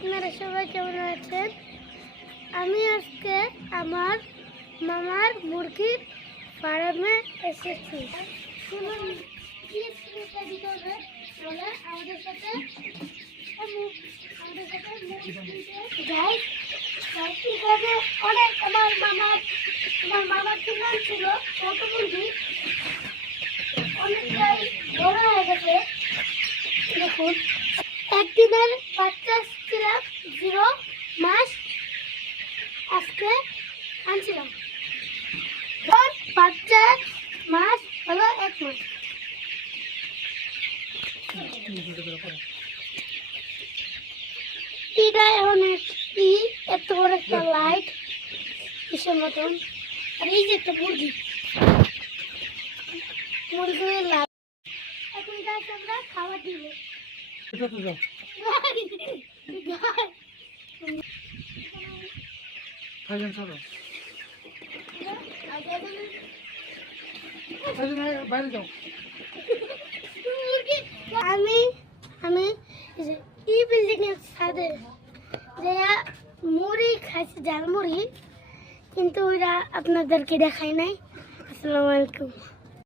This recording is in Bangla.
আপনারা সবাই কেমন আছেন? আমি আজকে আমার মামার মুরগির ফার্মে এসেছি। শুনুন কি বিস্তারিত হবে বলে আমাদের সাথে যাই। কিভাবে অনেক আমার মামার কি নাম ছিল ছোট মুরগি অনেকটাই বড় হয়ে গেছে। দেখুন একদিনের বাচ্চা ছিলাম 0 মাস, আজকে আনছিলাম বাচ্চার মাস হলো 1 মাস। এটা এখন এত বড় একটা লাইট কিসের মতন, আর এই যে একটা মুরগির লাইট। এখন গাছ আমরা খাবার দিব। আমি এই বিল্ডিং এর ছাদে যে মুড়ি খাইছি, জাল মুড়ি, কিন্তু ওরা আপনাদেরকে দেখাই নাই। আসসালামু আলাইকুম।